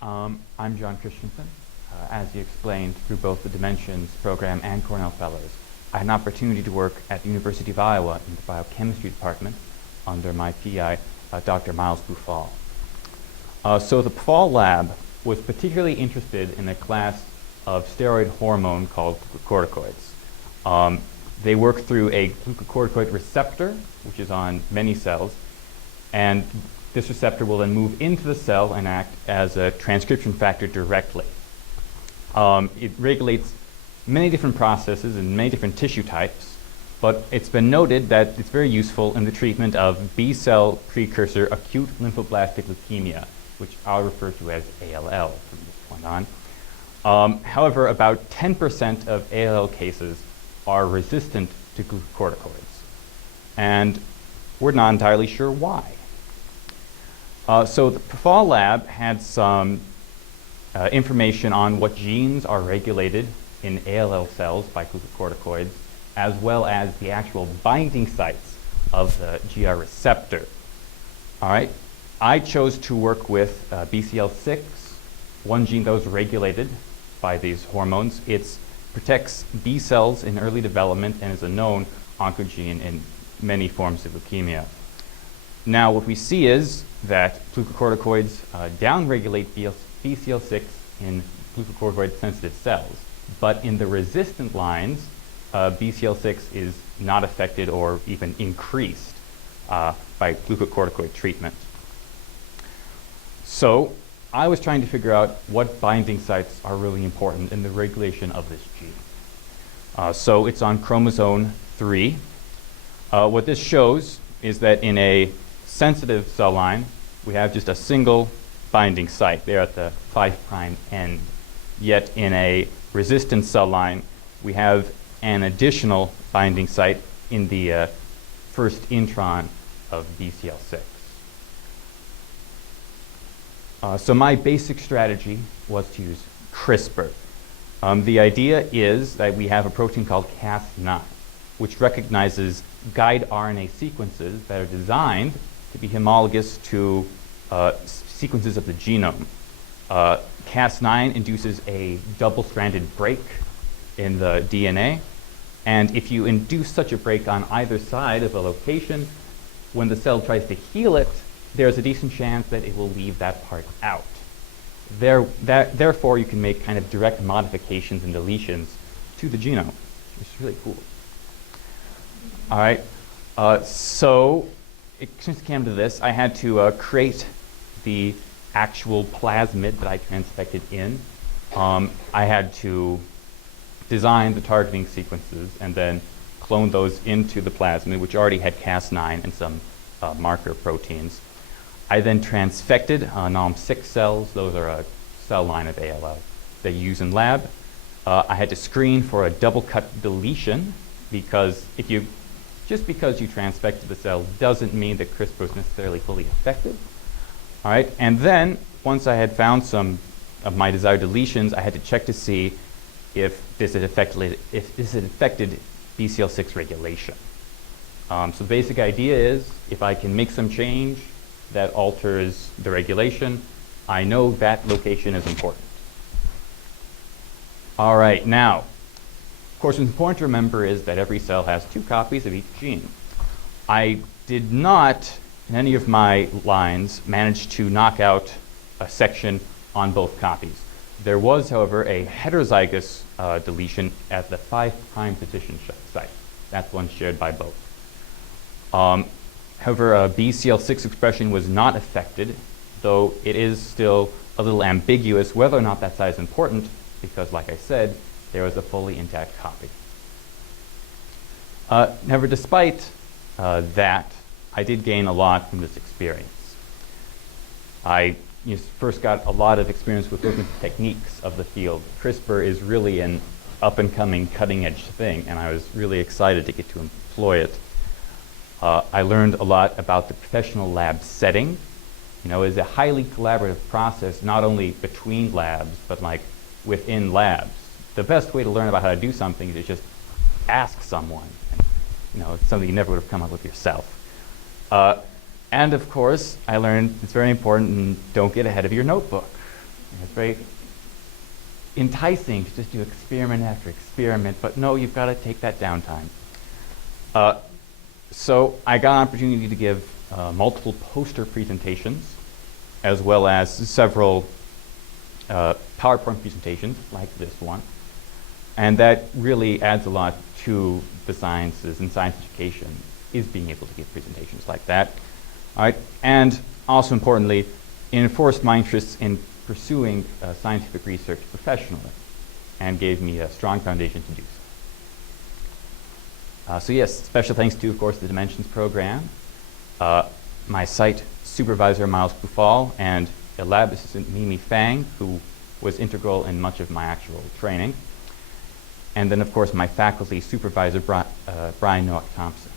I'm John Christiansen. As you explained, through both the Dimensions program and Cornell Fellows, I had an opportunity to work at the University of Iowa in the Biochemistry department under my PI, Dr. Miles Pufall. So the Pufall lab was particularly interested in a class of steroid hormone called glucocorticoids. They work through a glucocorticoid receptor, which is on many cells, and this receptor will then move into the cell and act as a transcription factor directly. It regulates many different processes in many different tissue types, but it's been noted that it's very useful in the treatment of B-cell precursor acute lymphoblastic leukemia, which I'll refer to as ALL from this point on. However, about 10% of ALL cases are resistant to glucocorticoids, and we're not entirely sure why. So the Pufall lab had some information on what genes are regulated in ALL cells by glucocorticoids, as well as the actual binding sites of the GR receptor. All right, I chose to work with BCL6, one gene that was regulated by these hormones. It protects B cells in early development and is a known oncogene in many forms of leukemia. Now, what we see is that glucocorticoids downregulate BCL6 in glucocorticoid-sensitive cells, but in the resistant lines, BCL6 is not affected or even increased by glucocorticoid treatment. So I was trying to figure out what binding sites are really important in the regulation of this gene. So it's on chromosome 3. What this shows is that in a sensitive cell line, we have just a single binding site there at the 5' end. Yet in a resistant cell line, we have an additional binding site in the first intron of BCL6. So my basic strategy was to use CRISPR. The idea is that we have a protein called Cas9, which recognizes guide RNA sequences that are designed to be homologous to sequences of the genome. Cas9 induces a double-stranded break in the DNA, and if you induce such a break on either side of a location, when the cell tries to heal it, there's a decent chance that it will leave that part out. Therefore, you can make kind of direct modifications and deletions to the genome, which is really cool. All right, so since it came to this, I had to create the actual plasmid that I transfected in. I had to design the targeting sequences and then clone those into the plasmid, which already had Cas9 and some marker proteins. I then transfected NALM6 cells. Those are a cell line of ALL they use in lab. I had to screen for a double cut deletion because just because you transfected the cell doesn't mean that CRISPR is necessarily fully effective. All right, and then once I had found some of my desired deletions, I had to check to see if this had affected BCL6 regulation. So the basic idea is if I can make some change that alters the regulation, I know that location is important. All right, now, of course, what's important to remember is that every cell has 2 copies of each gene. I did not, in any of my lines, manage to knock out a section on both copies. There was, however, a heterozygous deletion at the 5' position site. That's one shared by both. However, BCL6 expression was not affected, though it is still a little ambiguous whether or not that site is important because, like I said, there was a fully intact copy. However, despite that, I did gain a lot from this experience. I first got a lot of experience with working with techniques of the field. CRISPR is really an up-and-coming, cutting-edge thing, and I was really excited to get to employ it. I learned a lot about the professional lab setting. It's a highly collaborative process, not only between labs, but like within labs. The best way to learn about how to do something is just ask someone. It's something you never would have come up with yourself. And of course, I learned it's very important, don't get ahead of your notebook. It's very enticing to just do experiment after experiment, but no, you've got to take that downtime. So I got an opportunity to give multiple poster presentations, as well as several PowerPoint presentations like this one. And that really adds a lot to the sciences and science education, is being able to give presentations like that. All right? And also importantly, it enforced my interests in pursuing scientific research professionally and gave me a strong foundation to do so. So yes, special thanks to, of course, the Dimensions program, my site supervisor, Miles Pufall, and a lab assistant, Mimi Fang, who was integral in much of my actual training. And then, of course, my faculty supervisor, Brian Noack Thompson.